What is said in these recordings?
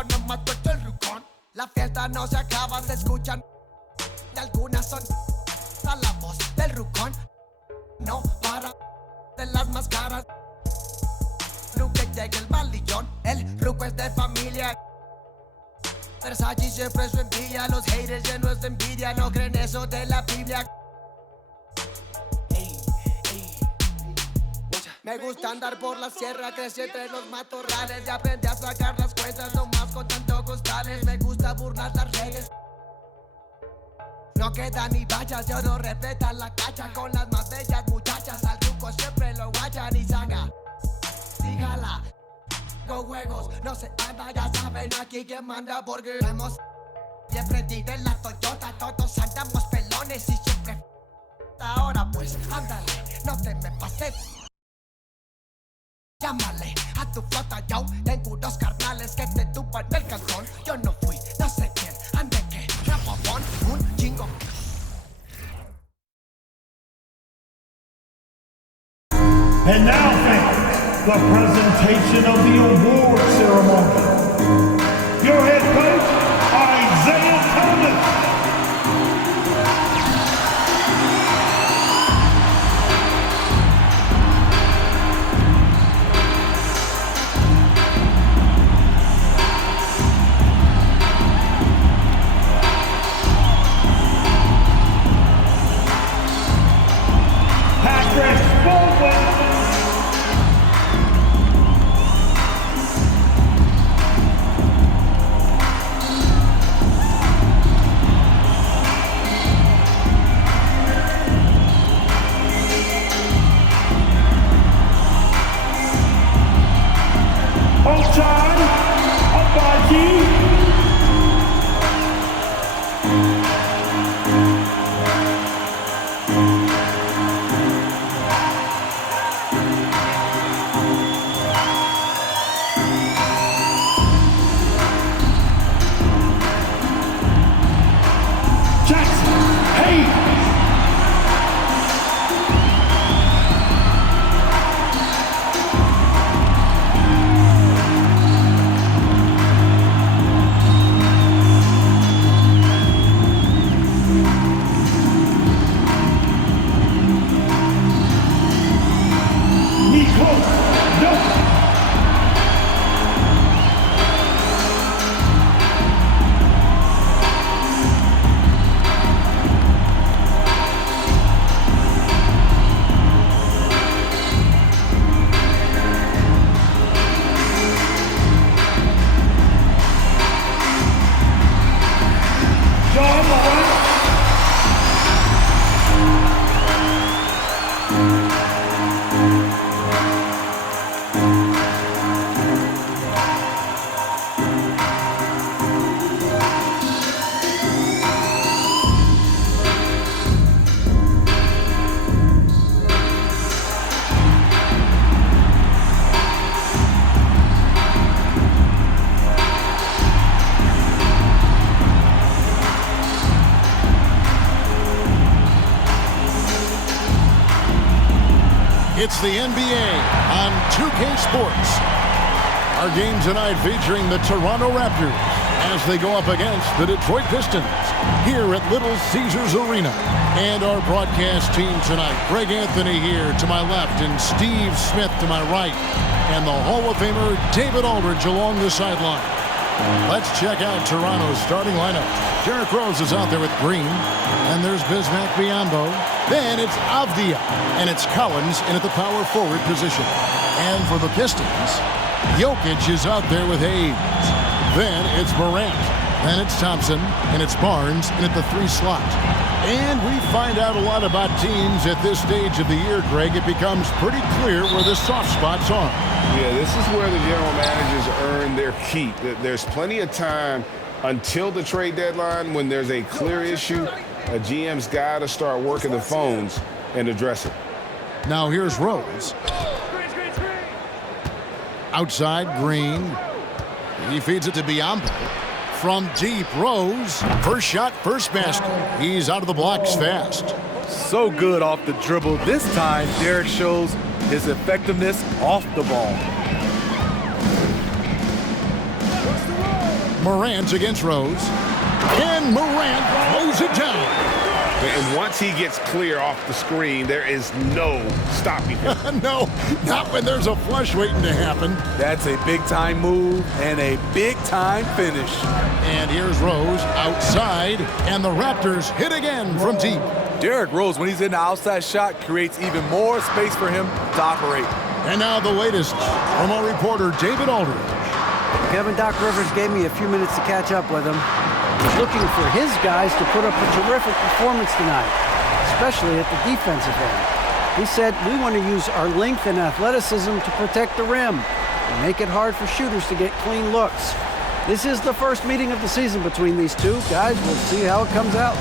son nomás todo el rucón. La fiesta no se acaba, se escuchan y algunas son a la voz del rucón. No para de las máscaras. Nunca llega el malillón, el ruco es de familia. Versace siempre su envidia, los haters llenos de envidia, no creen eso de la Biblia. Me gusta andar por la sierra, crecí entre los matorrales y aprendí a sacar las cuentas nomás con tanto costales. Me gusta burlar las redes. No quedan ni vallas, yo no respetan la cacha con las más bellas muchachas. Al truco siempre lo guachan y saga. Dígala, con juegos no se anda, ya saben aquí quien manda porque hemos bien prendido en la Toyota, todos andamos pelones y siempre. Ahora pues, ándale, no te me pases. Llámale a tu flota, yo tengo unos carnales que te tupan el calzón. Yo no fui, no sé quién, ande que, rapopón, un chingo. And now, fans, the presentation of the award ceremony. Your head coach, Isaiah Thomas. It's the NBA on 2K Sports. Our game tonight featuring the Toronto Raptors as they go up against the Detroit Pistons here at Little Caesars Arena. And our broadcast team tonight, Greg Anthony here to my left and Steve Smith to my right. And the Hall of Famer David Aldridge along the sideline. Let's check out Toronto's starting lineup. Derrick Rose is out there with Green. And there's Bismack Biyombo. Then it's Avdia. And it's Collins in at the power forward position. And for the Pistons, Jokic is out there with Hayes. Then it's Morant. Then it's Thompson. And it's Barnes in at the 3 slot. And we find out a lot about teams at this stage of the year, Greg. It becomes pretty clear where the soft spots are. Yeah, this is where the general managers earn their keep. There's plenty of time until the trade deadline when there's a clear issue. A GM's got to start working the phones and address it. Now here's Rose. Outside, Green. He feeds it to Biyombo. From deep, Rose. First shot, first basket. He's out of the blocks fast. So good off the dribble. This time, Derrick shows his effectiveness off the ball. Morant against Rose. And Morant throws it down. And once he gets clear off the screen, there is no stopping him. No, not when there's a flush waiting to happen. That's a big-time move and a big-time finish. And here's Rose outside, and the Raptors hit again from deep. Derrick Rose, when he's in the outside shot, creates even more space for him to operate. And now the latest from our reporter, David Aldridge. Kevin, Doc Rivers gave me a few minutes to catch up with him. He's looking for his guys to put up a terrific performance tonight, especially at the defensive end. He said, we want to use our length and athleticism to protect the rim and make it hard for shooters to get clean looks. This is the first meeting of the season between these two. Guys, we'll see how it comes out.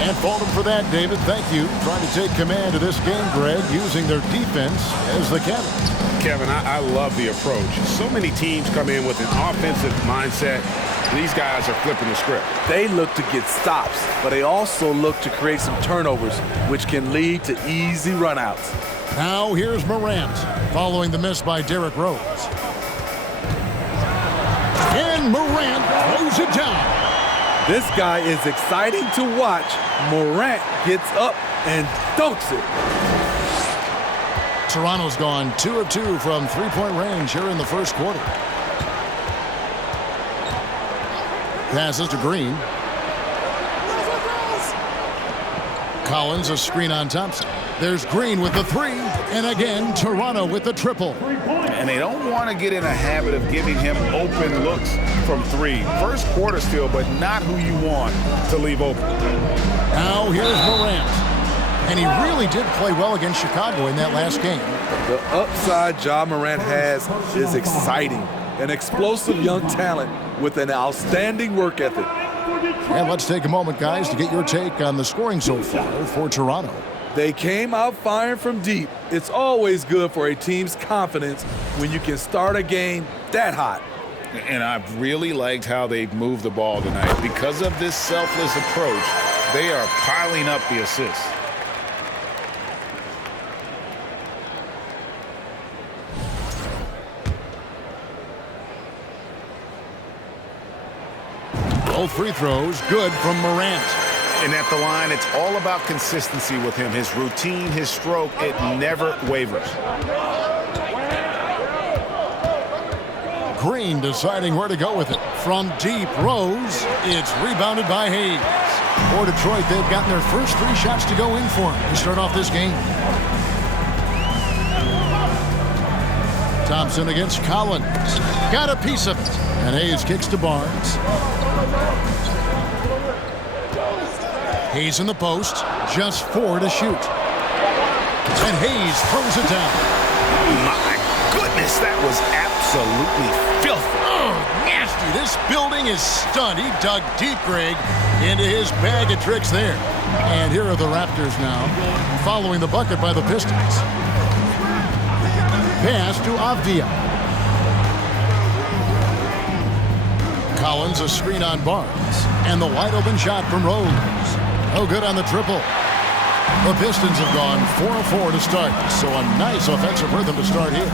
And fault him for that, David. Thank you. Trying to take command of this game, Greg, using their defense as the catalyst. Kevin, I love the approach. So many teams come in with an offensive mindset. These guys are flipping the script. They look to get stops, but they also look to create some turnovers, which can lead to easy runouts. Now here's Morant, following the miss by Derrick Rose. And Morant throws it down. This guy is exciting to watch. Morant gets up and dunks it. Toronto's gone 2 of 2 from three-point range here in the first quarter. Passes to Green. Collins, a screen on Thompson. There's Green with the three, and again, Toronto with the triple. And they don't want to get in a habit of giving him open looks from three. First quarter still, but not who you want to leave open. Now here's Morant. And he really did play well against Chicago in that last game. The upside Ja Morant has is exciting. An explosive young talent with an outstanding work ethic. And let's take a moment, guys, to get your take on the scoring so far for Toronto. They came out firing from deep. It's always good for a team's confidence when you can start a game that hot. And I've really liked how they've moved the ball tonight. Because of this selfless approach, they are piling up the assists. Both free throws good from Morant. And at the line, it's all about consistency with him. His routine, his stroke, it never wavers. Green deciding where to go with it. From deep, Rose. It's rebounded by Hayes. For Detroit, they've gotten their first 3 shots to go in for him to start off this game. Thompson against Collins. Got a piece of it. And Hayes kicks to Barnes. Hayes in the post. Just 4 to shoot. And Hayes throws it down. My goodness, that was absolutely filthy. Oh, nasty. This building is stunned. He dug deep, Greg, into his bag of tricks there. And here are the Raptors now, following the bucket by the Pistons. Pass to Avdia. Collins, a screen on Barnes. And the wide open shot from Rose. Oh, good on the triple. The Pistons have gone 4 of 4 to start, so a nice offensive rhythm to start here.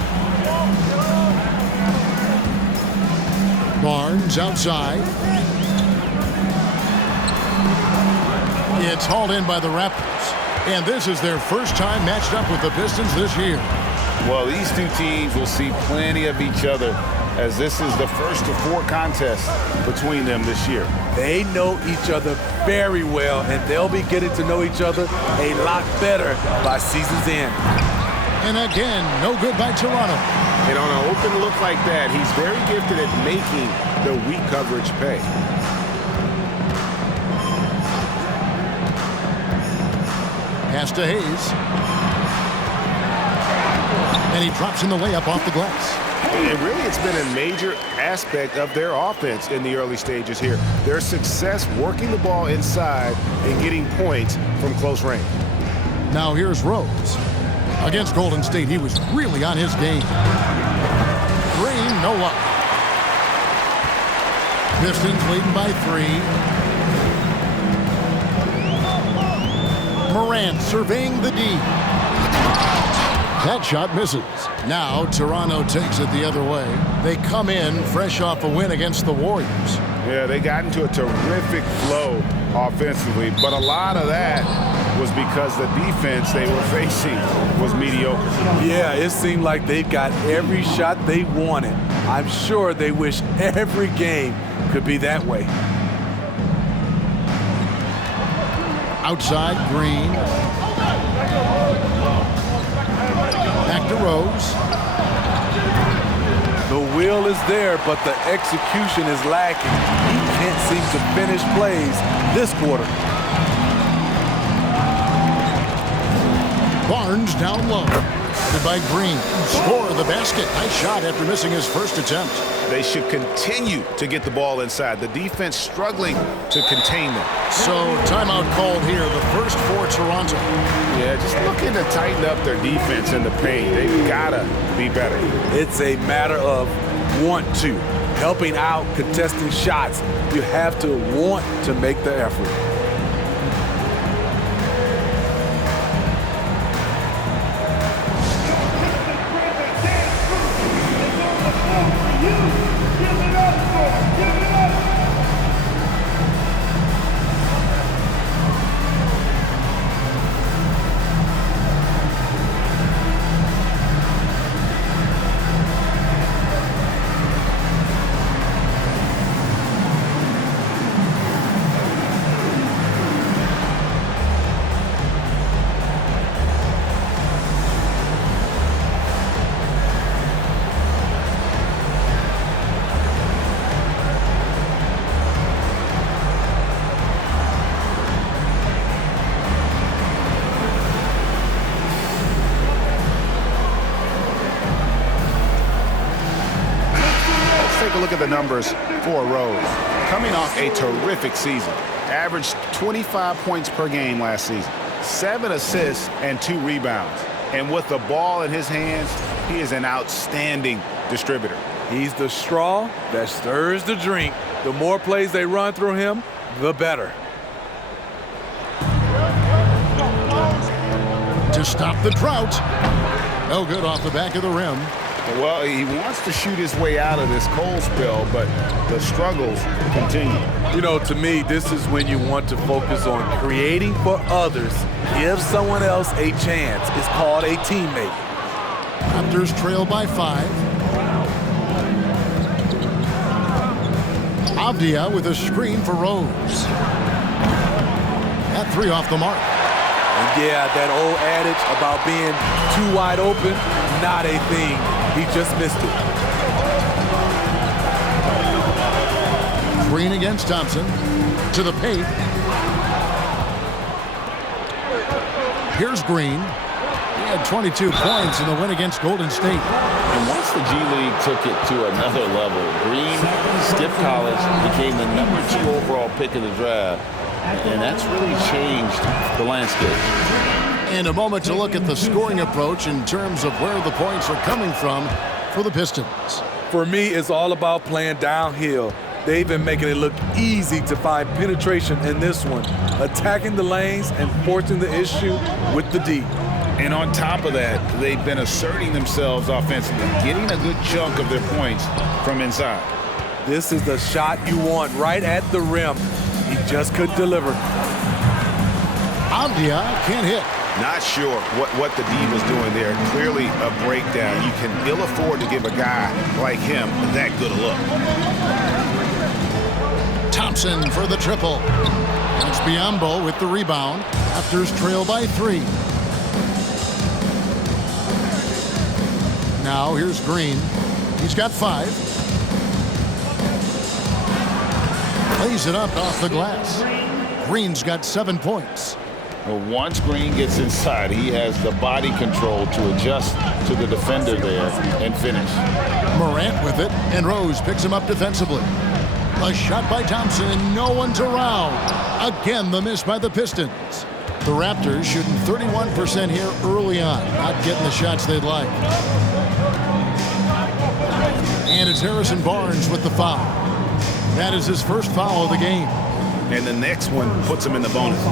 Barnes outside. It's hauled in by the Raptors. And this is their first time matched up with the Pistons this year. Well, these two teams will see plenty of each other, as this is the first of 4 contests between them this year. They know each other very well, and they'll be getting to know each other a lot better by season's end. And again, no good by Toronto. And on an open look like that, he's very gifted at making the weak coverage pay. Pass to Hayes. And he drops in the layup off the glass. And really, it's been a major aspect of their offense in the early stages here. Their success working the ball inside and getting points from close range. Now here's Rose. Against Golden State, he was really on his game. Green, no luck. Pistons leading by 3. Morant surveying the D. That shot misses. Now Toronto takes it the other way. They come in fresh off a win against the Warriors. Yeah, they got into a terrific flow offensively, but a lot of that was because the defense they were facing was mediocre. Yeah, it seemed like they got every shot they wanted. I'm sure they wish every game could be that way. Outside, Green. Back to Rose. The will is there, but the execution is lacking. He can't seem to finish plays this quarter. Barnes down low. Good by Green. Score the basket. Nice shot after missing his first attempt. They should continue to get the ball inside. The defense struggling to contain them. So timeout called here, the first for Toronto. Yeah, just looking to tighten up their defense in the paint. They've got to be better. It's a matter of want to. Helping out, contesting shots. You have to want to make the effort. Take a look at the numbers for Rose. Coming off a terrific season. Averaged 25 points per game last season. 7 assists and 2 rebounds. And with the ball in his hands, he is an outstanding distributor. He's the straw that stirs the drink. The more plays they run through him, the better. To stop the drought. No good off the back of the rim. Well, he wants to shoot his way out of this cold spell, but the struggles continue. You know, to me, this is when you want to focus on creating for others. Give someone else a chance. It's called a teammate. Raptors trail by 5. Avdia with a screen for Rose. That 3 off the mark. And yeah, that old adage about being too wide open, not a thing. He just missed it. Green against Thompson. To the paint. Here's Green. He had 22 points in the win against Golden State. And once the G League took it to another level, Green skipped college, became the number 2 overall pick of the draft. And that's really changed the landscape. And a moment to look at the scoring approach in terms of where the points are coming from for the Pistons. For me, it's all about playing downhill. They've been making it look easy to find penetration in this one, attacking the lanes and forcing the issue with the D. And on top of that, they've been asserting themselves offensively, getting a good chunk of their points from inside. This is the shot you want right at the rim. He just couldn't deliver. Avdia can't hit. Not sure what the D was doing there. Clearly a breakdown. You can ill afford to give a guy like him that good a look. Thompson for the triple. And it's Biyombo with the rebound. Raptors trail by 3. Now here's Green. He's got 5. Plays it up off the glass. Green's got 7 points. Well, once Green gets inside, he has the body control to adjust to the defender there and finish. Morant with it, and Rose picks him up defensively. A shot by Thompson, and no one's around. Again, the miss by the Pistons. The Raptors shooting 31% here early on, not getting the shots they'd like. And it's Harrison Barnes with the foul. That is his first foul of the game. And the next one puts him in the bonus.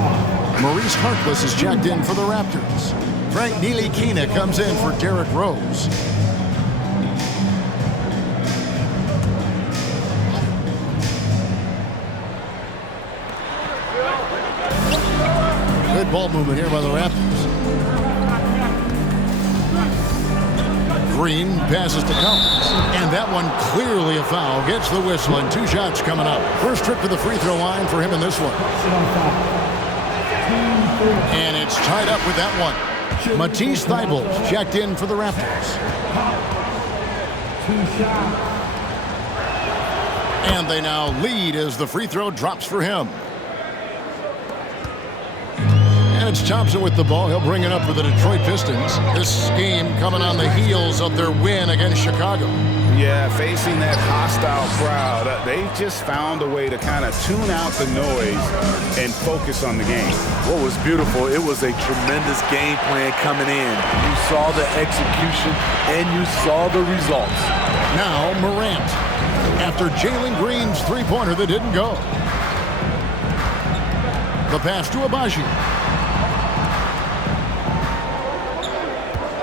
Maurice Harkless is checked in for the Raptors. Frank Ntilikina comes in for Derrick Rose. Good ball movement here by the Raptors. Green passes to Collins, and that one clearly a foul. Gets the whistle, and 2 shots coming up. First trip to the free throw line for him in this one. And it's tied up with that one. Matisse Thybulle checked in for the Raptors. And they now lead as the free throw drops for him. And it's Thompson with the ball. He'll bring it up for the Detroit Pistons. This game coming on the heels of their win against Chicago. Yeah, facing that hostile crowd, they just found a way to kind of tune out the noise and focus on the game. What was beautiful, it was a tremendous game plan coming in. You saw the execution and you saw the results. Now Morant, after Jalen Green's three-pointer that didn't go. The pass to Abaji.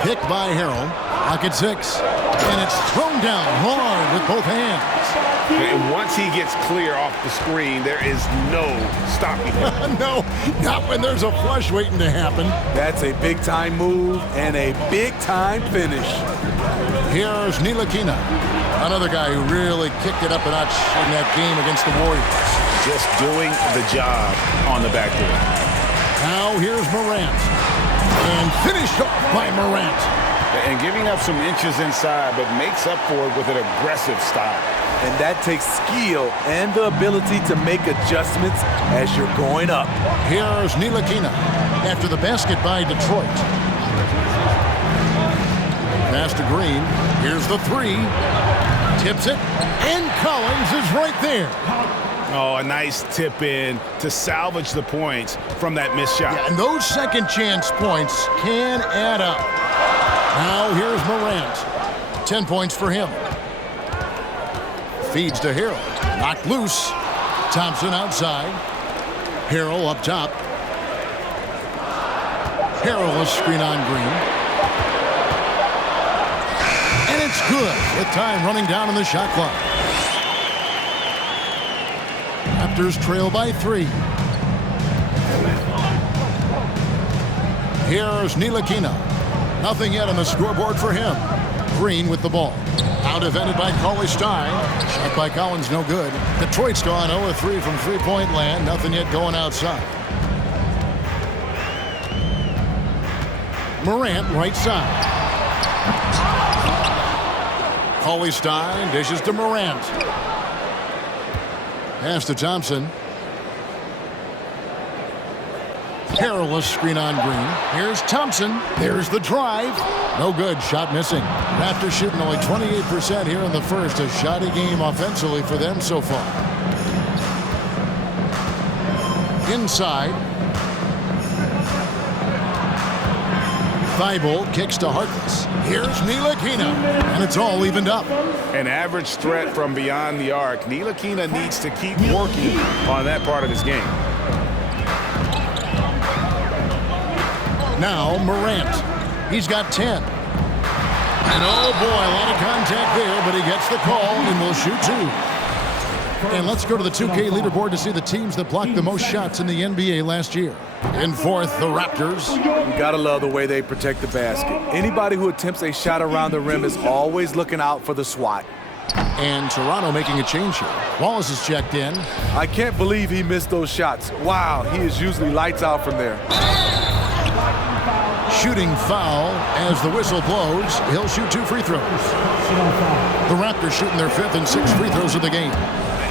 Picked by Harrell. Pocket 6. And it's thrown down hard with both hands. And once he gets clear off the screen, there is no stopping him. No, not when there's a flush waiting to happen. That's a big-time move and a big-time finish. Here's Ntilikina, another guy who really kicked it up a notch in that game against the Warriors. Just doing the job on the backboard. Now here's Morant. And finished off by Morant. And giving up some inches inside, but makes up for it with an aggressive style. And that takes skill and the ability to make adjustments as you're going up. Here's Ntilikina after the basket by Detroit. Pass to Green. Here's the 3. Tips it. And Collins is right there. Oh, a nice tip in to salvage the points from that missed shot. Yeah, and those second chance points can add up. Now here's Morant. 10 points for him. Feeds to Harrell. Knocked loose. Thompson outside. Harrell up top. Harrell a screen on Green. And it's good with time running down on the shot clock. Raptors trail by 3. Here's Ntilikina. Nothing yet on the scoreboard for him. Green with the ball. Out defended by Cauley-Stein. Shot by Collins, no good. Detroit's gone 0-3 from three-point land. Nothing yet going outside. Morant, right side. Cauley-Stein dishes to Morant. Pass to Thompson. Perilous screen on Green. Here's Thompson. There's the drive. No good. Shot missing. Raptors shooting only 28% here in the first. A shoddy game offensively for them so far. Inside. Thybulle kicks to Harkless. Here's Ntilikina. And it's all evened up. An average threat from beyond the arc. Ntilikina needs to keep working on that part of his game. Now Morant. He's got 10. And oh boy, a lot of contact there, but he gets the call and will shoot 2. And let's go to the 2K leaderboard to see the teams that blocked the most shots in the NBA last year. In fourth, the Raptors. You gotta love the way they protect the basket. Anybody who attempts a shot around the rim is always looking out for the swat. And Toronto making a change here. Wallace is checked in. I can't believe he missed those shots. Wow, he is usually lights out from there. Shooting foul as the whistle blows. He'll shoot 2 free throws. The Raptors shooting their 5th and 6th free throws of the game.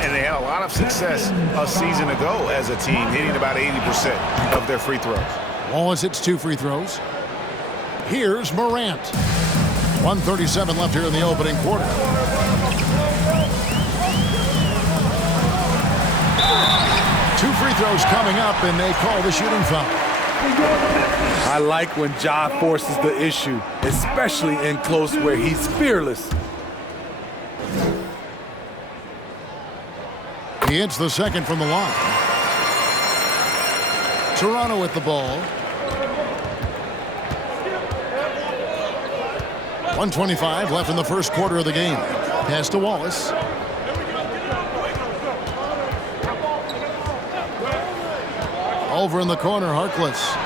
And they had a lot of success a season ago as a team, hitting about 80% of their free throws. Wallace hits 2 free throws. Here's Morant. 1:37 left here in the opening quarter. Two free throws coming up, and they call the shooting foul. I like when Ja forces the issue, especially in close where he's fearless. He hits the second from the line. Toronto with the ball. 1:25 left in the first quarter of the game. Pass to Wallace. Over in the corner, Harkless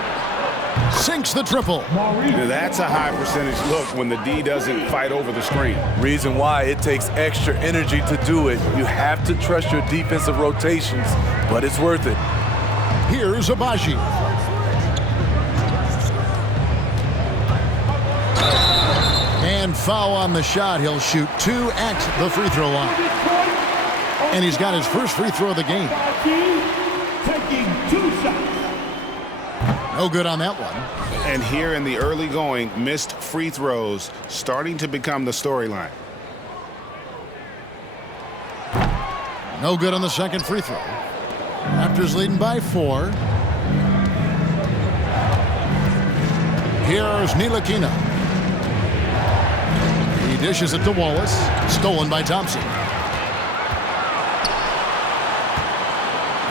sinks the triple. Now that's a high percentage look when the D doesn't fight over the screen. Reason why it takes extra energy to do it. You have to trust your defensive rotations, but it's worth it. Here's Abaji. And foul on the shot. He'll shoot 2 at the free throw line. And he's got his first free throw of the game. Taking 2 shots. No good on that one. And here in the early going, missed free throws starting to become the storyline. No good on the second free throw. Raptors leading by 4. Here's Ntilikina. He dishes it to Wallace. Stolen by Thompson.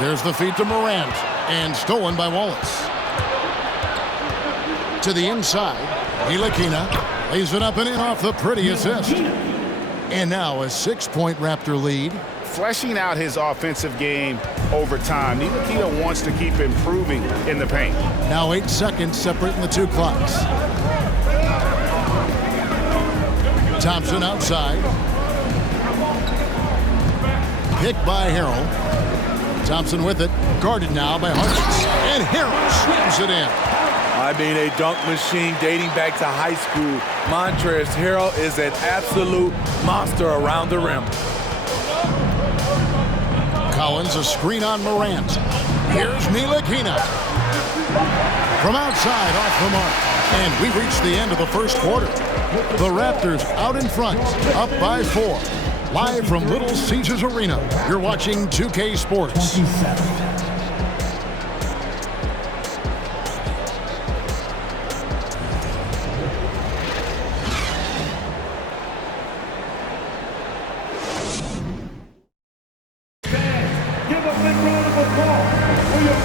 There's the feed to Morant. And stolen by Wallace. To the inside. Ntilikina lays it up and in off the pretty assist. And now a 6-point Raptor lead. Fleshing out his offensive game over time. Ntilikina wants to keep improving in the paint. Now 8 seconds separating the 2 clocks. Thompson outside. Picked by Harrell. Thompson with it. Guarded now by Harkless. And Harrell slams it in. I mean, a dunk machine dating back to high school. Montrezl Harrell is an absolute monster around the rim. Collins, a screen on Morant. Here's Ntilikina. From outside, off the mark. And we've reached the end of the first quarter. The Raptors out in front, up by 4. Live from Little Caesars Arena, you're watching 2K Sports. 27.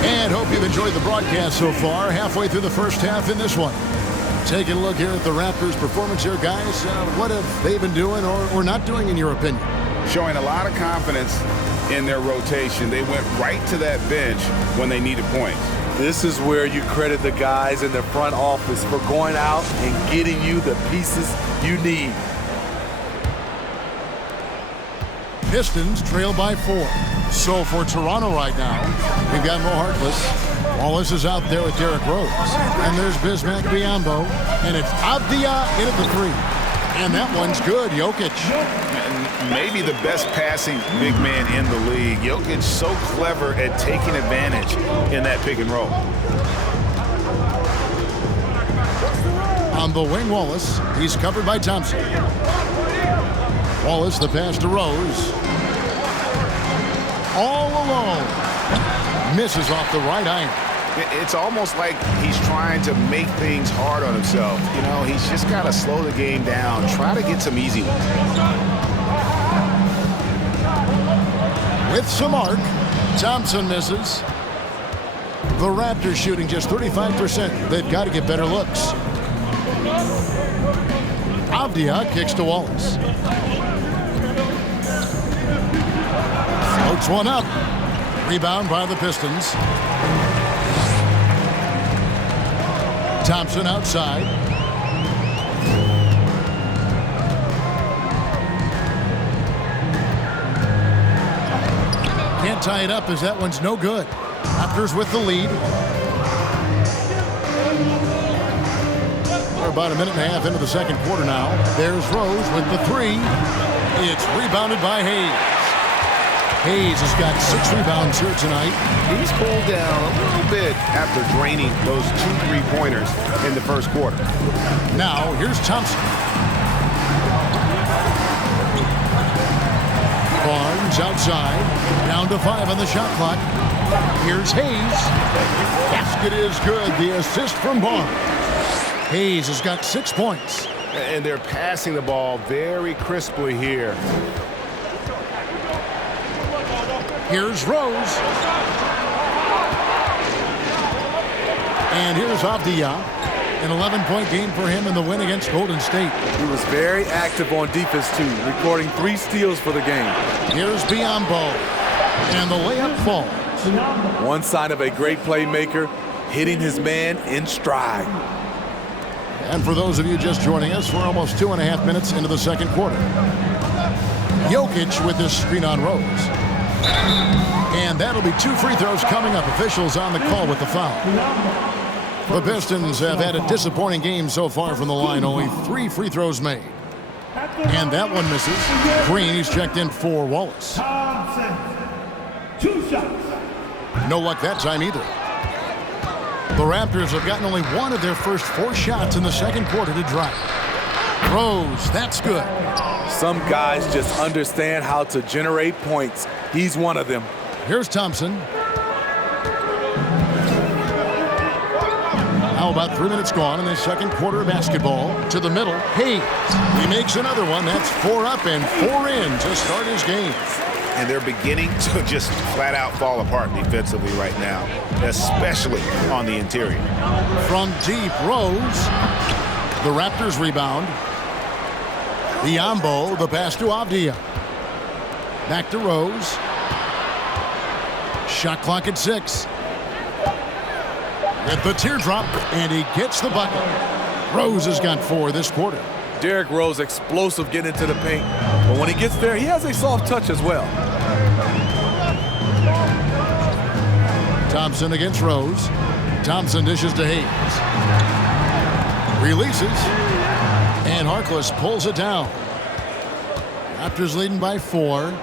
And hope you've enjoyed the broadcast so far. Halfway through the first half in this one. Taking a look here at the Raptors' performance here, guys. What have they been doing or not doing, in your opinion? Showing a lot of confidence in their rotation. They went right to that bench when they needed points. This is where you credit the guys in the front office for going out and getting you the pieces you need. Pistons trail by 4. So for Toronto right now, we've got Mo Harkless. Wallace is out there with Derrick Rose. And there's Bismack Biyombo. And it's Avdia in at the 3. And that one's good, Jokic. Maybe the best passing big man in the league. Jokic so clever at taking advantage in that pick and roll. On the wing, Wallace. He's covered by Thompson. Wallace, the pass to Rose. All alone. Misses off the right iron. It's almost like he's trying to make things hard on himself. You know, he's just got to slow the game down. Try to get some easy ones. With some arc, Thompson misses. The Raptors shooting just 35%. They've got to get better looks. Avdia kicks to Wallace. Floats one up. Rebound by the Pistons. Thompson outside. Can't tie it up as that one's no good. Raptors with the lead. We're about a minute and a half into the second quarter now. There's Rose with the 3. It's rebounded by Hayes. Hayes has got 6 rebounds here tonight. He's cooled down a little bit after draining those 2 3-pointers in the first quarter. Now, here's Thompson. Barnes outside. Down to 5 on the shot clock. Here's Hayes. Basket is good. The assist from Barnes. Hayes has got 6 points. And they're passing the ball very crisply here. Here's Rose. And here's Avdia. An 11-point game for him in the win against Golden State. He was very active on defense, too, recording 3 steals for the game. Here's Biyombo, and the layup falls. One sign of a great playmaker, hitting his man in stride. And for those of you just joining us, we're almost 2.5 minutes into the second quarter. Jokic with this screen on Rose. And that'll be 2 free throws coming up. Officials on the call with the foul. The Pistons have had a disappointing game so far from the line. Only 3 free throws made. And that one misses. Green, he's checked in for Wallace. 2 shots. No luck that time either. The Raptors have gotten only 1 of their first 4 shots in the second quarter to drive. Rose, that's good. Some guys just understand how to generate points. He's one of them. Here's Thompson. How about 3 minutes gone in the second quarter of basketball? To the middle, Hayes. He makes another one. That's 4 up and 4 in to start his game. And they're beginning to just flat out fall apart defensively right now, especially on the interior. From deep, Rose. The Raptors rebound. Biyombo, the pass to Avdia. Back to Rose. Shot clock at 6. With the teardrop, and he gets the bucket. Rose has got 4 this quarter. Derrick Rose, explosive getting into the paint. But when he gets there, he has a soft touch as well. Thompson against Rose. Thompson dishes to Hayes. Releases. And Harkless pulls it down. Raptors leading by 4.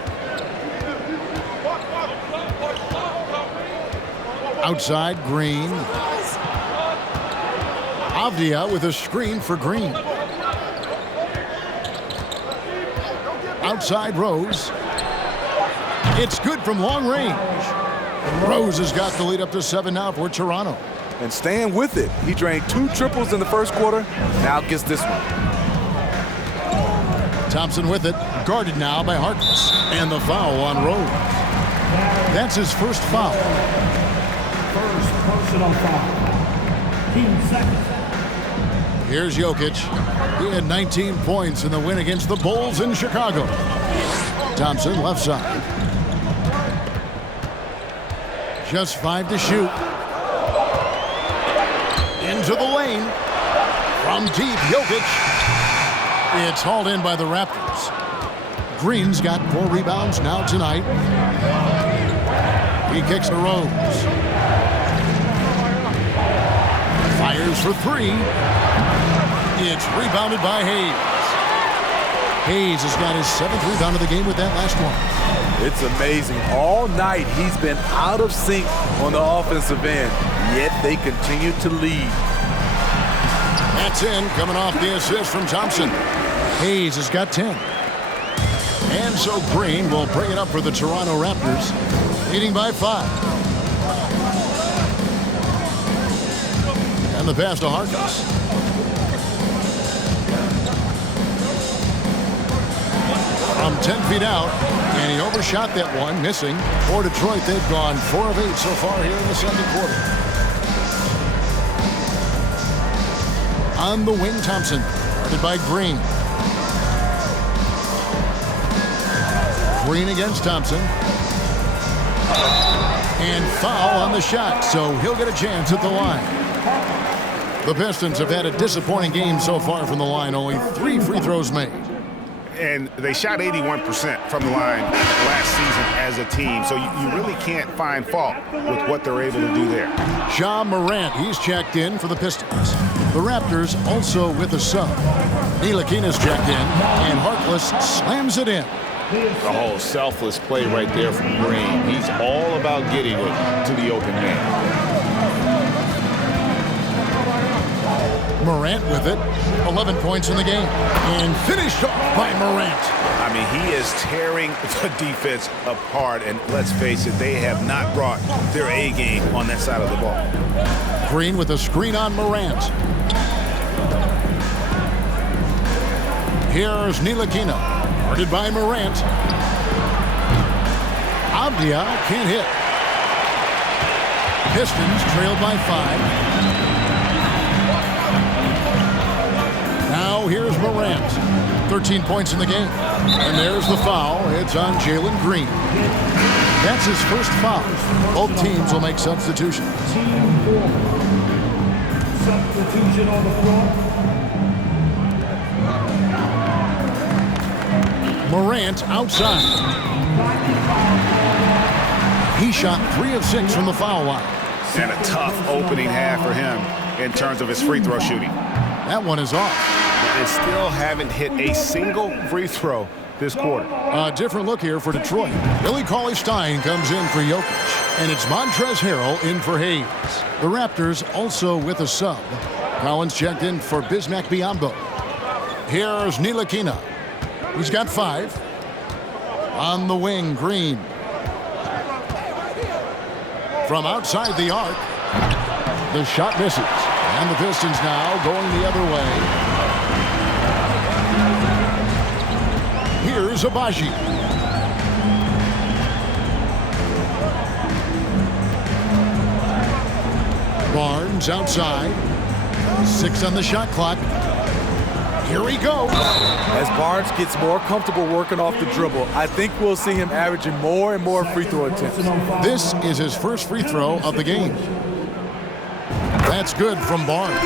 Outside, Green. Avdia with a screen for Green. Outside, Rose. It's good from long range. Rose has got the lead up to 7 now for Toronto. And staying with it. He drained 2 triples in the first quarter. Now gets this one. Thompson with it. Guarded now by Harkless. And the foul on Rose. That's his first foul. First personal foul. Team second. Here's Jokic. He had 19 points in the win against the Bulls in Chicago. Thompson left side. Just 5 to shoot. Into the lane. From deep, Jokic. It's hauled in by the Raptors. Green's got 4 rebounds now tonight. He kicks to Rose. Fires for 3. It's rebounded by Hayes. Hayes has got his 7th rebound of the game with that last one. It's amazing. All night he's been out of sync on the offensive end, yet they continue to lead. That's in, coming off the assist from Thompson. Hayes has got 10. And so Green will bring it up for the Toronto Raptors, leading by 5. And the pass to Harkless. From 10 feet out, and he overshot that one, missing. For Detroit, they've gone 4 of 8 so far here in the second quarter. On the wing, Thompson, guarded by Green. Green against Thompson. And foul on the shot, so he'll get a chance at the line. The Pistons have had a disappointing game so far from the line. Only 3 free throws made. And they shot 81% from the line last season as a team, so you really can't find fault with what they're able to do there. Ja Morant, he's checked in for the Pistons. The Raptors also with a sub. Ntilikina's checked in, and Harkless slams it in. The whole selfless play right there from Green. He's all about getting it to the open man. Morant with it. 11 points in the game. And finished off by Morant. I mean, he is tearing the defense apart, and let's face it, they have not brought their A game on that side of the ball. Green with a screen on Morant. Here's Ntilikina, guarded by Morant. Avdia can't hit. Pistons trailed by 5. Morant. 13 points in the game. And there's the foul. It's on Jalen Green. That's his first foul. Both teams will make substitutions. Team 4. Substitution on the floor. Morant outside. He shot 3 of 6 from the foul line. And a tough opening half for him in terms of his free throw shooting. That one is off. And still haven't hit a single free throw this quarter. A different look here for Detroit. Billy Cauley-Stein comes in for Jokic. And it's Montrezl Harrell in for Hayes. The Raptors also with a sub. Collins checked in for Bismack Biyombo. Here's Ntilikina. He's got 5. On the wing, Green. From outside the arc, the shot misses. And the Pistons now going the other way. Here's Abaji. Barnes outside. 6 on the shot clock. Here he goes. As Barnes gets more comfortable working off the dribble, I think we'll see him averaging more and more free throw attempts. This is his first free throw of the game. That's good from Barnes.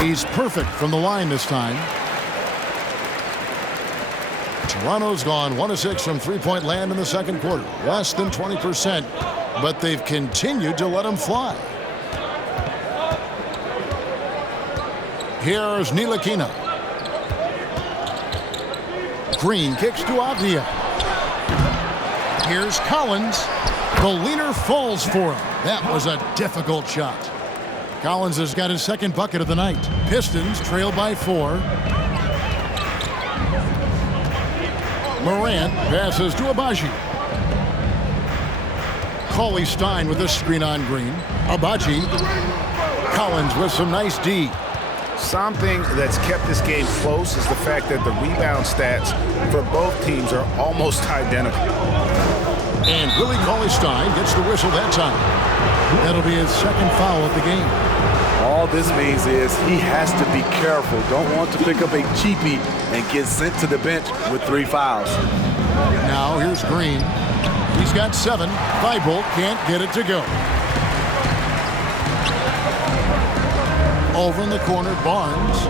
He's perfect from the line this time. Toronto's gone 1 of 6 from three-point land in the second quarter. Less than 20%, but they've continued to let him fly. Here's Ntilikina. Green kicks to Avdia. Here's Collins. The leaner falls for him. That was a difficult shot. Collins has got his second bucket of the night. Pistons trail by 4. Morant passes to Abaji. Cauley-Stein with a screen on Green. Abaji. Collins with some nice D. Something that's kept this game close is the fact that the rebound stats for both teams are almost identical. And Willie Cauley-Stein gets the whistle that time. That'll be his second foul of the game. All this means is he has to be careful. Don't want to pick up a cheapie and get sent to the bench with 3 fouls. Now here's Green. He's got 7. Thibault can't get it to go. Over in the corner, Barnes.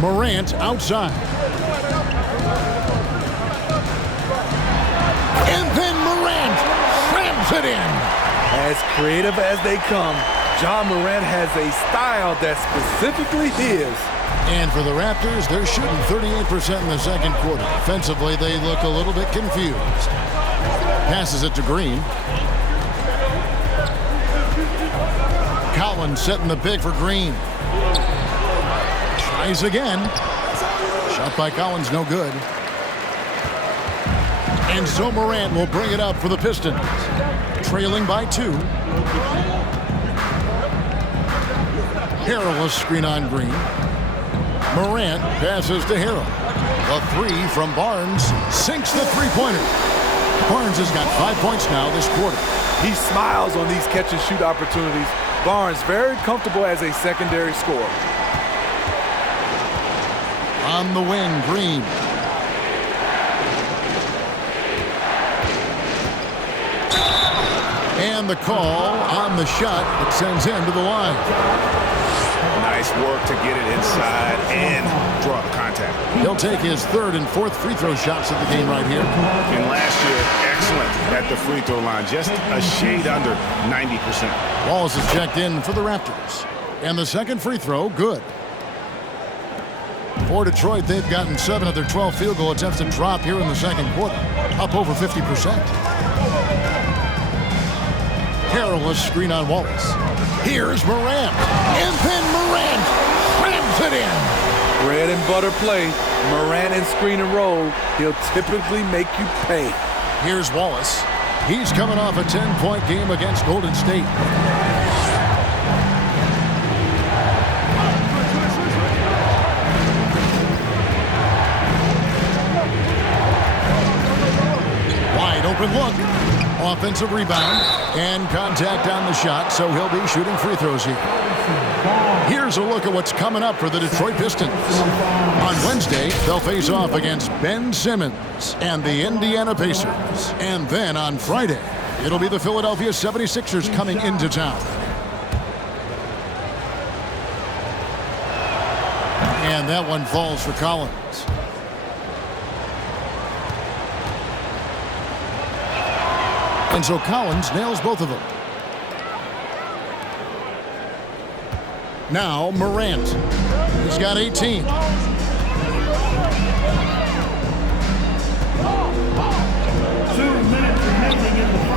Morant outside. And then Morant slams it in. As creative as they come, John Morant has a style that's specifically his. And for the Raptors, they're shooting 38% in the second quarter. Offensively, they look a little bit confused. Passes it to Green. Collins setting the pick for Green. Tries again. Shot by Collins, no good. And so Morant will bring it up for the Pistons. Trailing by 2. Harrell, a screen on Green. Morant passes to Harrell. A 3 from Barnes sinks the three-pointer. Barnes has got 5 points now this quarter. He smiles on these catch-and-shoot opportunities. Barnes very comfortable as a secondary scorer. On the wing, Green. And the call on the shot that sends him to the line. Nice work to get it inside and draw the contact. He'll take his 3rd and 4th free throw shots of the game right here. And last year, excellent at the free throw line, just a shade under 90%. Wallace is checked in for the Raptors. And the second free throw, good. For Detroit, they've gotten 7 of their 12 field goal attempts to drop here in the second quarter, up over 50%. Harrell, a screen on Wallace. Here's Morant. And then Morant slams it in. Bread and butter play. Morant and screen and roll. He'll typically make you pay. Here's Wallace. He's coming off a 10-point game against Golden State. Wide open look. offensive rebound and contact on the shot, so he'll be shooting free throws here. Here's a look at what's coming up for the Detroit Pistons. On Wednesday, they'll face off against Ben Simmons and the Indiana Pacers. And then on Friday, it'll be the Philadelphia 76ers coming into town. And that one falls for Collins. And so Collins nails both of them. Now Morant. He's got 18.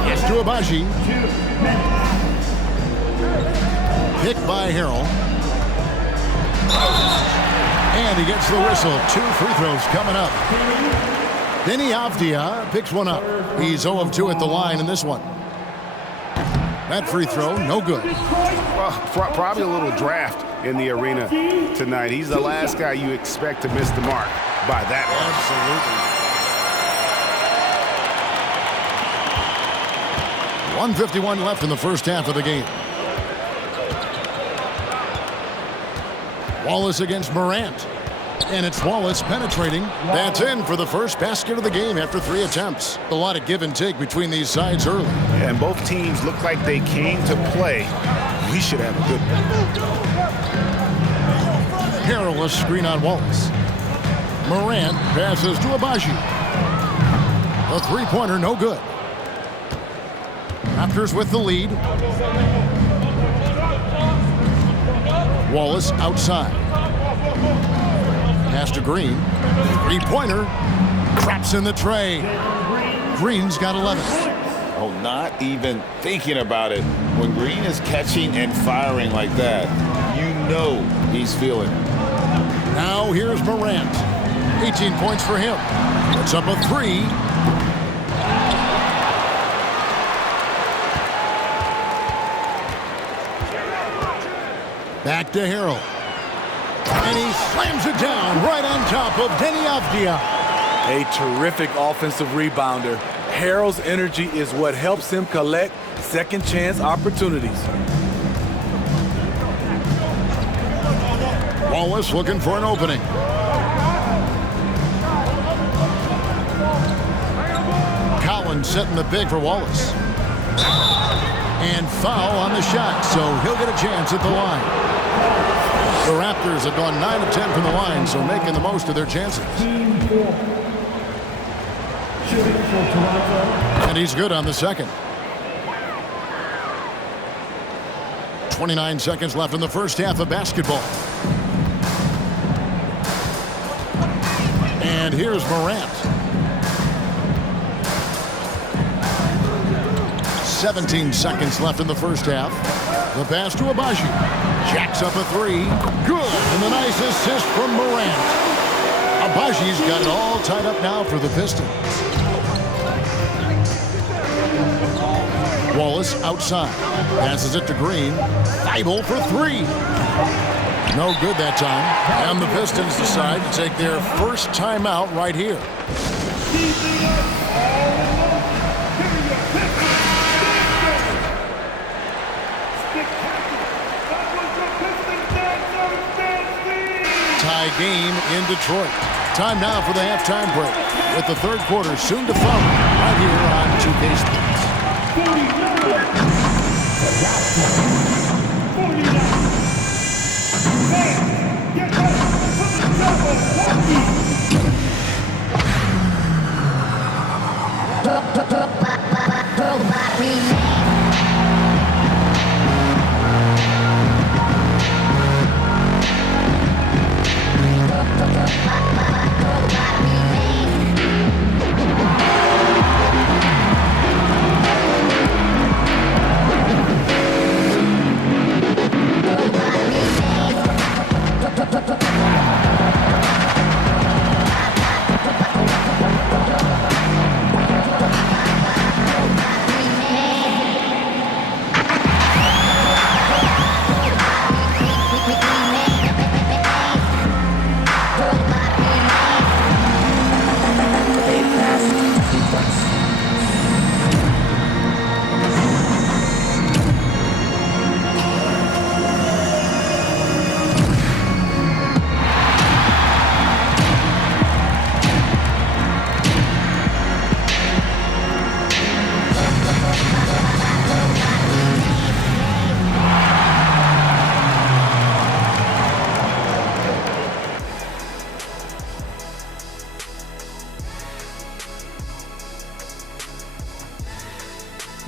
Yes, to Abaji. Picked by Harrell. And he gets the whistle. 2 free throws coming up. Denny Avdia picks one up. He's 0 of 2 at the line in this one. That free throw, no good. Well, probably a little draft in the arena tonight. He's the last guy you expect to miss the mark by that much. Absolutely. 1:51 left in the first half of the game. Wallace against Morant. And it's Wallace penetrating. That's in for the first basket of the game after 3 attempts. A lot of give and take between these sides early. Yeah, and both teams look like they came to play. We should have a good one. Harrell, a screen on Wallace. Morant passes to Abaji. A three-pointer, no good. Raptors with the lead. Wallace outside. Pass to Green. Three-pointer. Traps in the tray. Green's got 11. Oh, not even thinking about it. When Green is catching and firing like that, you know he's feeling it. Now here's Morant. 18 points for him. It's up a 3. Back to Harrell. And he slams it down right on top of Denny Avdia. A terrific offensive rebounder. Harrell's energy is what helps him collect second chance opportunities. Wallace looking for an opening. Collins setting the big for Wallace. And foul on the shot, so he'll get a chance at the line. The Raptors have gone 9 of 10 from the line, so making the most of their chances. And he's good on the second. 29 seconds left in the first half of basketball. And here's Morant. 17 seconds left in the first half. The pass to Abaji. Jacks up a 3. Good. And the nice assist from Morant. Abaji's got it all tied up now for the Pistons. Wallace outside. Passes it to Green. Thibault for 3. No good that time. And the Pistons decide to take their first timeout right here. Tie game in Detroit. Time now for the halftime break, with the third quarter soon to follow right here on 2K Sports.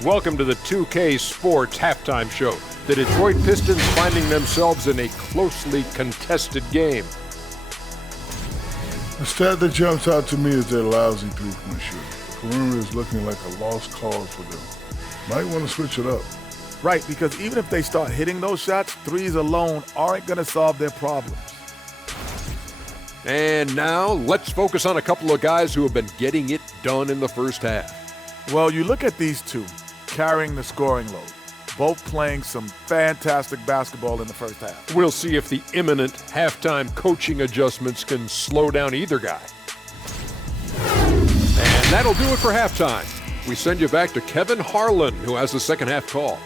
Welcome to the 2K Sports Halftime Show. The Detroit Pistons finding themselves in a closely contested game. The stat that jumps out to me is their lousy three-point shooting. The perimeter is looking like a lost cause for them. Might want to switch it up. Right, because even if they start hitting those shots, threes alone aren't going to solve their problems. And now, let's focus on a couple of guys who have been getting it done in the first half. Well, you look at these two carrying the scoring load, both playing some fantastic basketball in the first half. We'll see if the imminent halftime coaching adjustments can slow down either guy. And that'll do it for halftime. We send you back to Kevin Harlan, who has the second half call.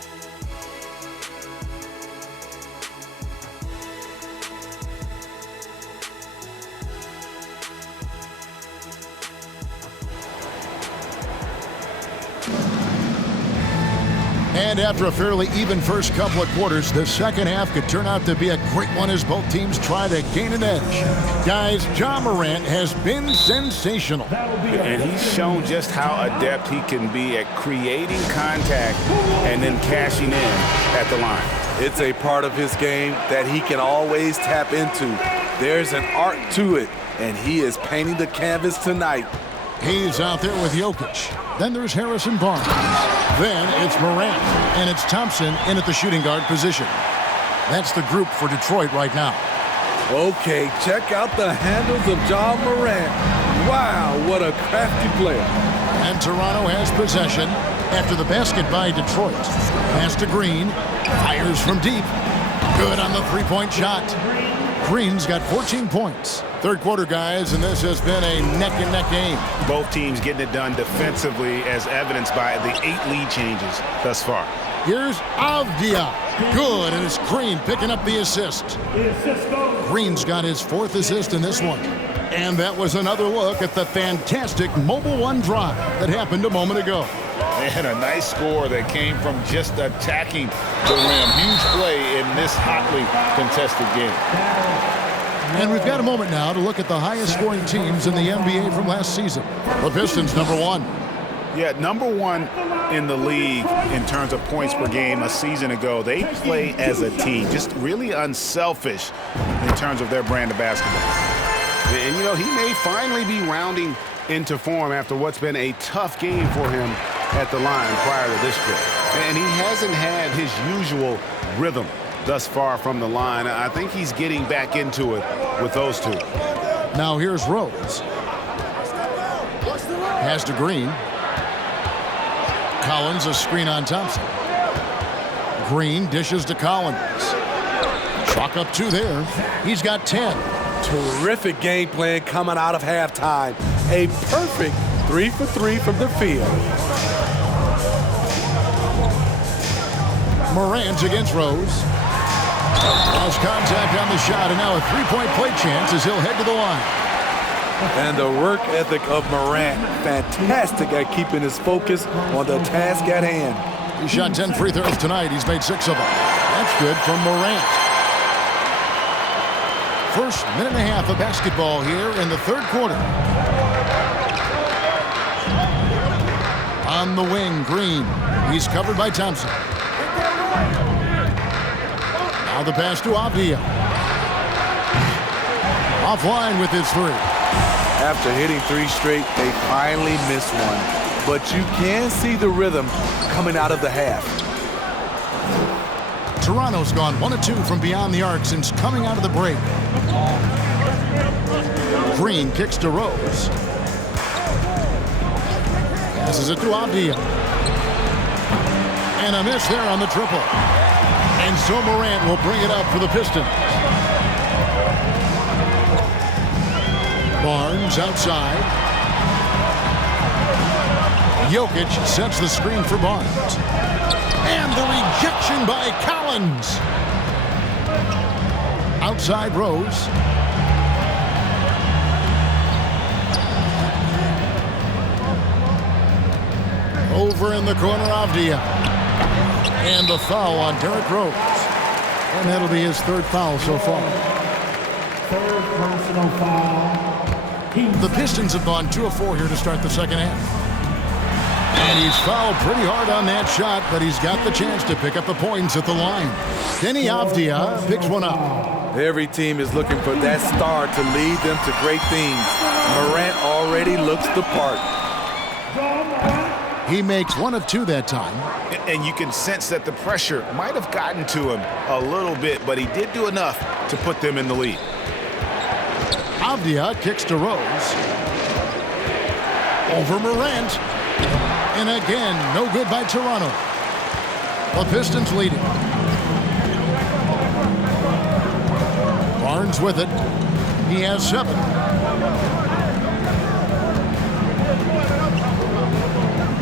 And after a fairly even first couple of quarters, the second half could turn out to be a great one as both teams try to gain an edge. Guys, Ja Morant has been sensational. And he's shown just how adept he can be at creating contact and then cashing in at the line. It's a part of his game that he can always tap into. There's an art to it, and he is painting the canvas tonight. He's out there with Jokic. Then there's Harrison Barnes. Then it's Morant. And it's Thompson in at the shooting guard position. That's the group for Detroit right now. Okay, check out the handles of Ja Morant. Wow, what a crafty player. And Toronto has possession after the basket by Detroit. Pass to Green. Fires from deep. Good on the three-point shot. Green's got 14 points. Third quarter, guys, and this has been a neck-and-neck game. Both teams getting it done defensively as evidenced by the 8 lead changes thus far. Here's Avdia. Good, and it's Green picking up the assist. Green's got his 4th assist in this one. And that was another look at the fantastic Mobile One drive that happened a moment ago. And a nice score that came from just attacking the rim. Huge play in this hotly contested game. And we've got a moment now to look at the highest scoring teams in the NBA from last season. The Pistons, number 1. Yeah, number 1 in the league in terms of points per game a season ago. They play as a team, just really unselfish in terms of their brand of basketball. And, you know, he may finally be rounding into form after what's been a tough game for him at the line prior to this trip. And he hasn't had his usual rhythm thus far from the line. I think he's getting back into it with those two. Now here's Rose. Pass to Green. Collins, a screen on Thompson. Green dishes to Collins. Chalk up 2 there. He's got 10. Terrific game plan coming out of halftime. A perfect 3 for 3 from the field. Morant against Rose. Lost contact on the shot, and now a 3-point play chance as he'll head to the line. And the work ethic of Morant, fantastic at keeping his focus on the task at hand. He shot 10 free throws tonight. He's made 6 of them. That's good from Morant. First minute and a half of basketball here in the third quarter. On the wing, Green. He's covered by Thompson. Now the pass to Avdia. Offline with his 3. After hitting 3 straight, they finally missed one. But you can see the rhythm coming out of the half. Toronto's gone 1 of 2 from beyond the arc since coming out of the break. Green kicks to Rose. Passes it to Avdia. And a miss there on the triple. And so Morant will bring it up for the Pistons. Barnes outside. Jokic sets the screen for Barnes. And the rejection by Collins. Outside Rose. Over in the corner, Avdia. And the foul on Derrick Rose. And that'll be his 3rd foul so far. 3rd personal foul. The Pistons have gone 2 of 4 here to start the second half. And he's fouled pretty hard on that shot, but he's got the chance to pick up the points at the line. Kenny Avdia picks one up. Every team is looking for that star to lead them to great things. Morant already looks the part. He makes 1 of 2 that time. And you can sense that the pressure might have gotten to him a little bit, but he did do enough to put them in the lead. Avdia kicks to Rose. Over Morant. And again, no good by Toronto. The Pistons lead it. Barnes with it. He has 7.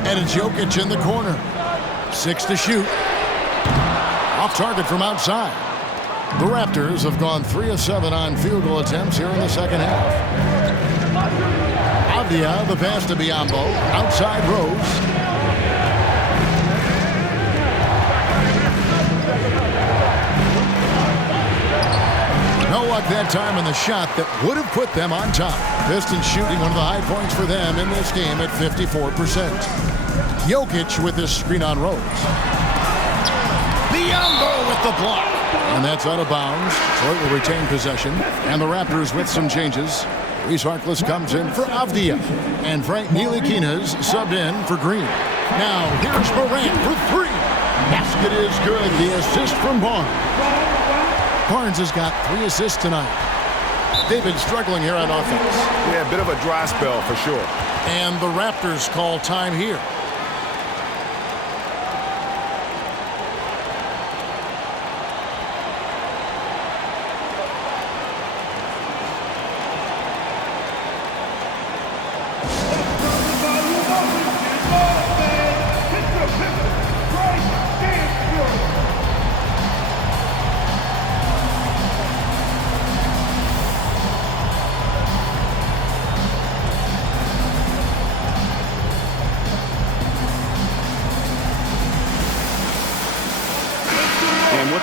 And it's Jokic in the corner. 6 to shoot. Off target from outside. The Raptors have gone 3 of 7 on field goal attempts here in the second half. Avdia, the pass to Biyombo. Outside Rose. No luck that time in the shot that would have put them on top. Pistons shooting one of the high points for them in this game at 54%. Jokic with this screen on Rose. Biyombo with the block. And that's out of bounds. Detroit will retain possession. And the Raptors with some changes. Reese Harkless comes in for Avdia. And Frank Ntilikina's subbed in for Green. Now here's Morant for 3. Basket is good. The assist from Barnes. Barnes has got 3 assists tonight. They've been struggling here on offense. Yeah, a bit of a dry spell for sure. And the Raptors call time here.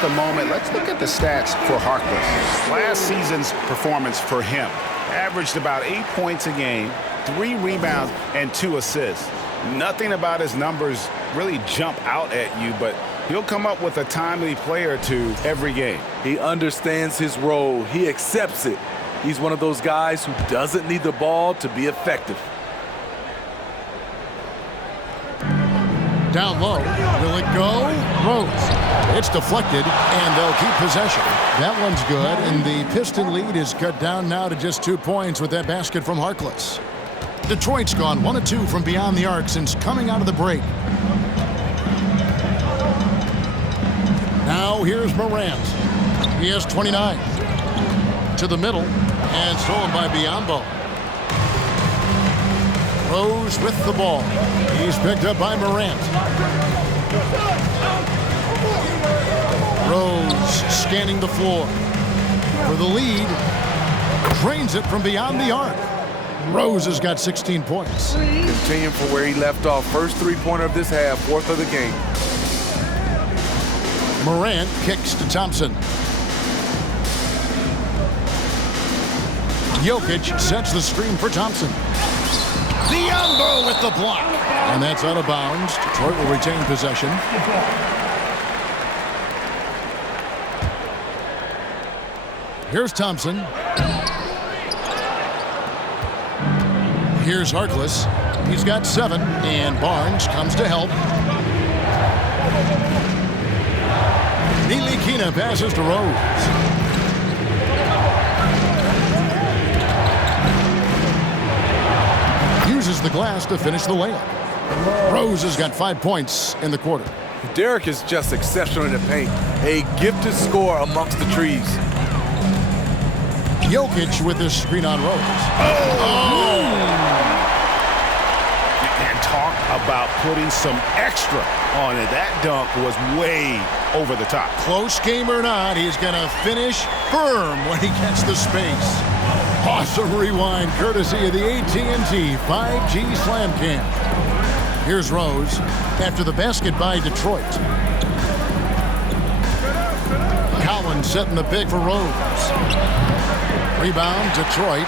The moment, let's look at the stats for Harkless. Last season's performance for him averaged about 8 points a game, 3 rebounds, and 2 assists. Nothing about his numbers really jump out at you, but he'll come up with a timely play or two every game. He understands his role. He accepts it. He's one of those guys who doesn't need the ball to be effective. Down low. Will it go? Rose. It's deflected, and they'll keep possession. That one's good, and the Piston lead is cut down now to just 2 points with that basket from Harkless. Detroit's gone 1 of 2 from beyond the arc since coming out of the break. Now here's Morant. He has 29. To the middle, and stolen by Biyombo. Rose with the ball. He's picked up by Morant. Rose scanning the floor for the lead. Drains it from beyond the arc. Rose has got 16 points. Continuing from where he left off. First 3-pointer of this half, 4th of the game. Morant kicks to Thompson. Jokic sets the screen for Thompson. Biyombo with the block. And that's out of bounds. Detroit will retain possession. Here's Thompson. Here's Harkless. He's got 7, and Barnes comes to help. Ntilikina passes to Rose. Uses the glass to finish the layup. Rose has got 5 points in the quarter. Derek is just exceptional in the paint. A gifted scorer amongst the trees. Jokic with this screen on Rose. And talk about putting some extra on it. That dunk was way over the top. Close game or not, he's going to finish firm when he gets the space. Awesome rewind courtesy of the AT&T 5G Slam Cam. Here's Rose after the basket by Detroit. Collins setting the pick for Rose. Rebound, Detroit.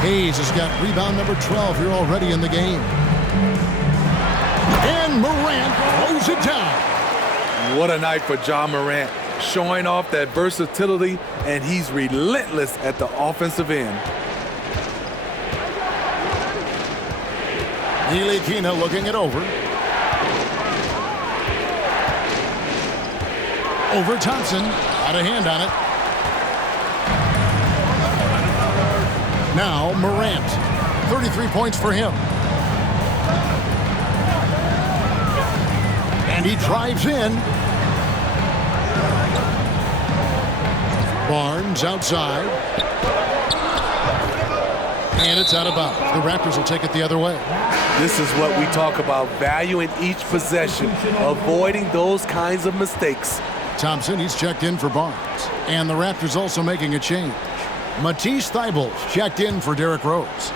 Hayes has got rebound number 12 here already in the game. And Morant throws it down. What a night for Ja Morant, showing off that versatility, and he's relentless at the offensive end. Ntilikina looking it over. Over Thompson. Out of hand on it. Now Morant. 33 points for him. And he drives in. Barnes outside. And it's out of bounds. The Raptors will take it the other way. This is what we talk about, valuing each possession, avoiding those kinds of mistakes. Thompson, he's checked in for Barnes. And the Raptors also making a change. Matisse Thybulle's checked in for Derrick Rose.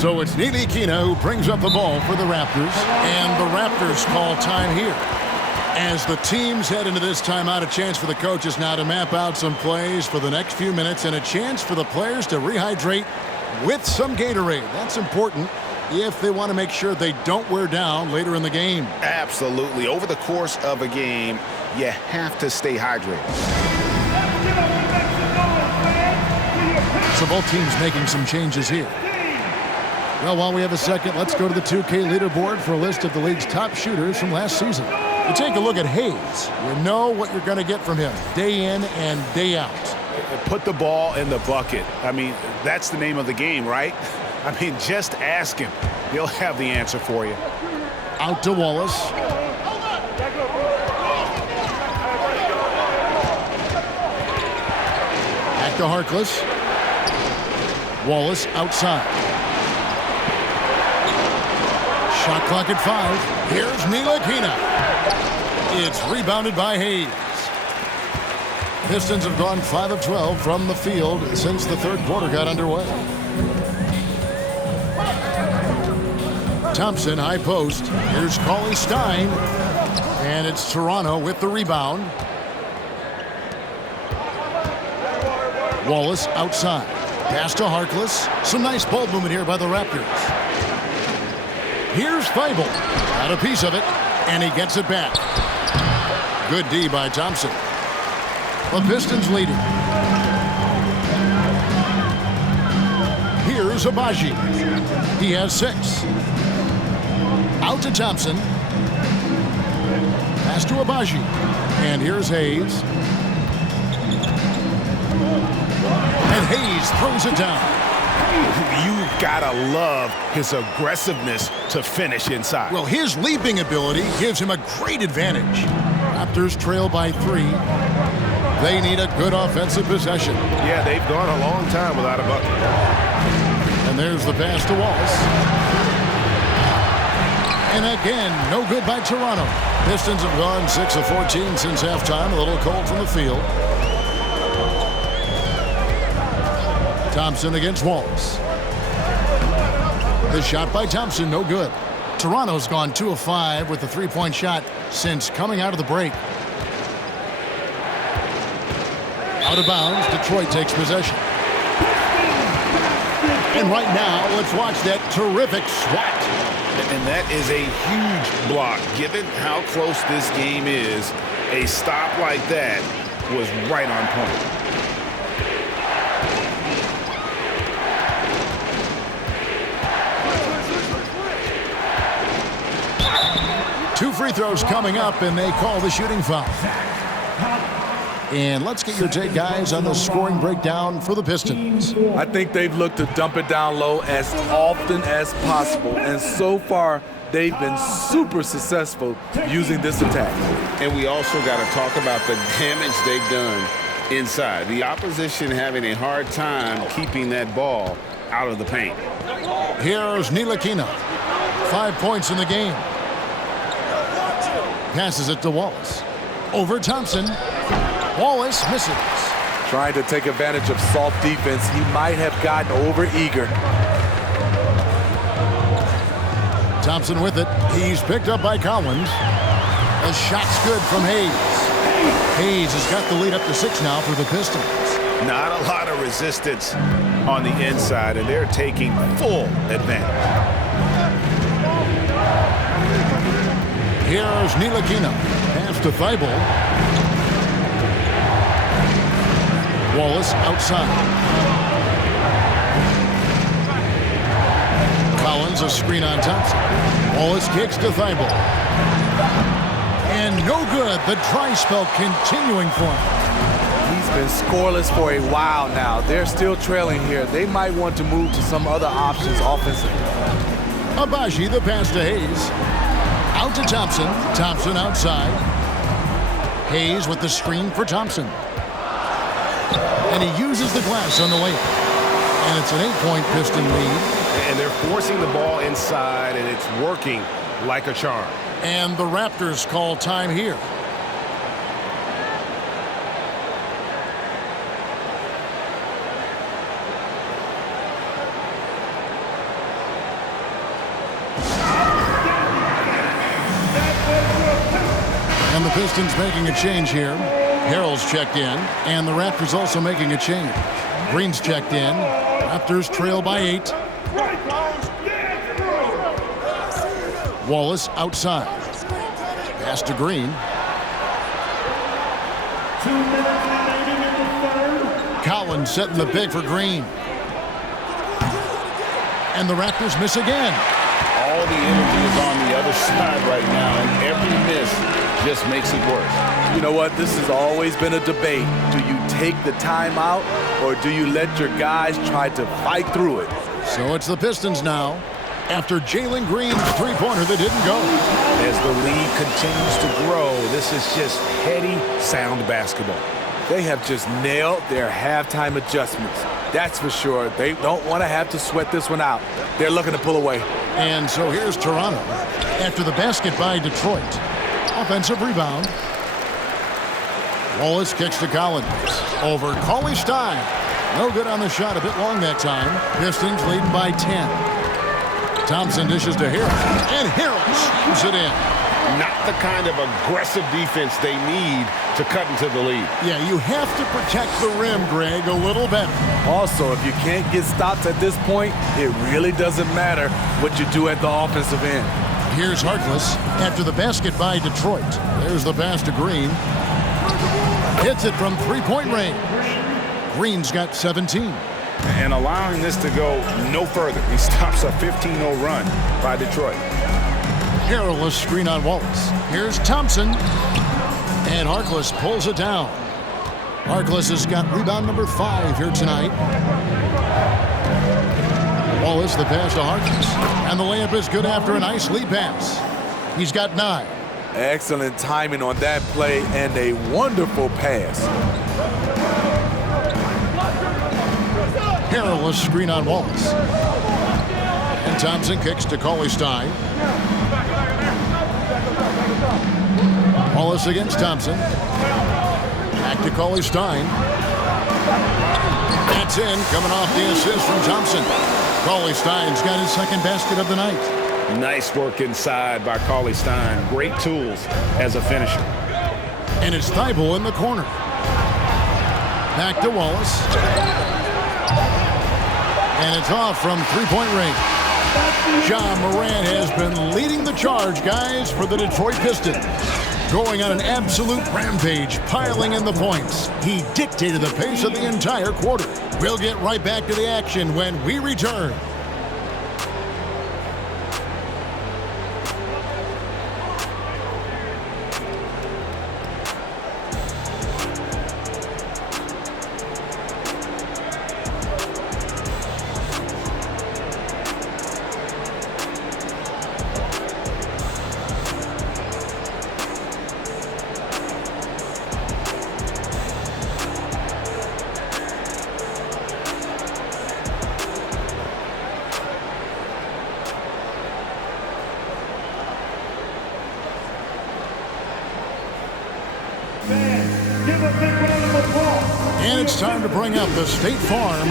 So it's Ntilikina who brings up the ball for the Raptors. And the Raptors call time here. As the teams head into this timeout, a chance for the coaches now to map out some plays for the next few minutes and a chance for the players to rehydrate with some Gatorade. That's important if they want to make sure they don't wear down later in the game. Absolutely. Over the course of a game, you have to stay hydrated. So both teams making some changes here. Well, while we have a second, let's go to the 2K leaderboard for a list of the league's top shooters from last season. You take a look at Hayes. You know what you're going to get from him day in and day out. Put the ball in the bucket. I mean, that's the name of the game, right? I mean, just ask him. He'll have the answer for you. Out to Wallace. Back to Harkless. Wallace outside. Shot clock at 5. Here's Ntilikina. It's rebounded by Hayes. Pistons have gone 5 of 12 from the field since the third quarter got underway. Thompson, high post. Here's Cauley Stein. And it's Toronto with the rebound. Wallace outside. Pass to Harkless. Some nice ball movement here by the Raptors. Here's Thybulle. Got a piece of it, and he gets it back. Good D by Thompson. The Pistons leading. Here's Abaji. He has 6. Out to Thompson. Pass to Abaji. And here's Hayes. And Hayes throws it down. You gotta love his aggressiveness to finish inside. Well, his leaping ability gives him a great advantage. Raptors trail by 3. They need a good offensive possession. Yeah, they've gone a long time without a bucket. And there's the pass to Wallace. And again, no good by Toronto. Pistons have gone 6 of 14 since halftime. A little cold from the field. Thompson against Wallace. The shot by Thompson, no good. Toronto's gone 2 of 5 with the 3-point shot since coming out of the break. Out of bounds, Detroit takes possession. And right now, let's watch that terrific swat. And that is a huge block. Given how close this game is, a stop like that was right on point. 2 free throws coming up, and they call the shooting foul. And let's get your take, guys, on the scoring breakdown for the Pistons. I think they've looked to dump it down low as often as possible, and so far they've been super successful using this attack. And we also got to talk about the damage they've done inside. The opposition having a hard time keeping that ball out of the paint. Here's Ntilikina. 5 points in the game. Passes it to Wallace. Over Thompson. Wallace misses. Trying to take advantage of soft defense. He might have gotten over-eager. Thompson with it. He's picked up by Collins. The shot's good from Hayes. Hayes has got the lead up to 6 now for the Pistons. Not a lot of resistance on the inside, and they're taking full advantage. Here's Ntilikina. Pass to Thibault. Wallace outside. Collins, a screen on Thompson. Wallace kicks to Thibault. And no good. The dry spell continuing for him. He's been scoreless for a while now. They're still trailing here. They might want to move to some other options offensively. Abaji, the pass to Hayes. Out to Thompson. Thompson outside. Hayes with the screen for Thompson. And he uses the glass on the way. And it's an 8-point Piston lead. And they're forcing the ball inside, and it's working like a charm. And the Raptors call time here. And the Pistons making a change here. Harrell's checked in, and the Raptors also making a change. Green's checked in. Raptors trail by 8. Wallace outside. Pass to Green. Collins setting the pick for Green. And the Raptors miss again. All the energy is on the other side right now, and every miss just makes it worse. You know what? This has always been a debate. Do you take the timeout, or do you let your guys try to fight through it? So it's the Pistons now, after Jalen Green's three-pointer that didn't go. As the lead continues to grow, this is just heady, sound basketball. They have just nailed their halftime adjustments. That's for sure. They don't want to have to sweat this one out. They're looking to pull away. And so here's Toronto. After the basket by Detroit. Offensive rebound. Wallace kicks to Collins. Over Cauley Stein. No good on the shot. A bit long that time. Pistons leading by 10. Thompson dishes to Harrell. And Harrell shoots it in. Not the kind of aggressive defense they need to cut into the lead. Yeah, you have to protect the rim, Greg, a little better. Also, if you can't get stops at this point, it really doesn't matter what you do at the offensive end. Here's Harkless after the basket by Detroit. There's the pass to Green. Hits it from three-point range. Green's got 17. And allowing this to go no further. He stops a 15-0 run by Detroit. Harrell's screen on Wallace. Here's Thompson. And Harkless pulls it down. Harkless has got rebound number 5 here tonight. Wallace the pass to Harkless. And the layup is good after a nice lead pass. He's got 9. Excellent timing on that play and a wonderful pass. Harrell's screen on Wallace. And Thompson kicks to Cauley Stein. Wallace against Thompson. Back to Cauley Stein. That's in, coming off the assist from Thompson. Cauley Stein's got his second basket of the night. Nice work inside by Cauley Stein. Great tools as a finisher. And it's Thibault in the corner. Back to Wallace. And it's off from three-point range. Ja Morant has been leading the charge, guys, for the Detroit Pistons. Going on an absolute rampage, piling in the points. He dictated the pace of the entire quarter. We'll get right back to the action when we return. And it's time to bring up the State Farm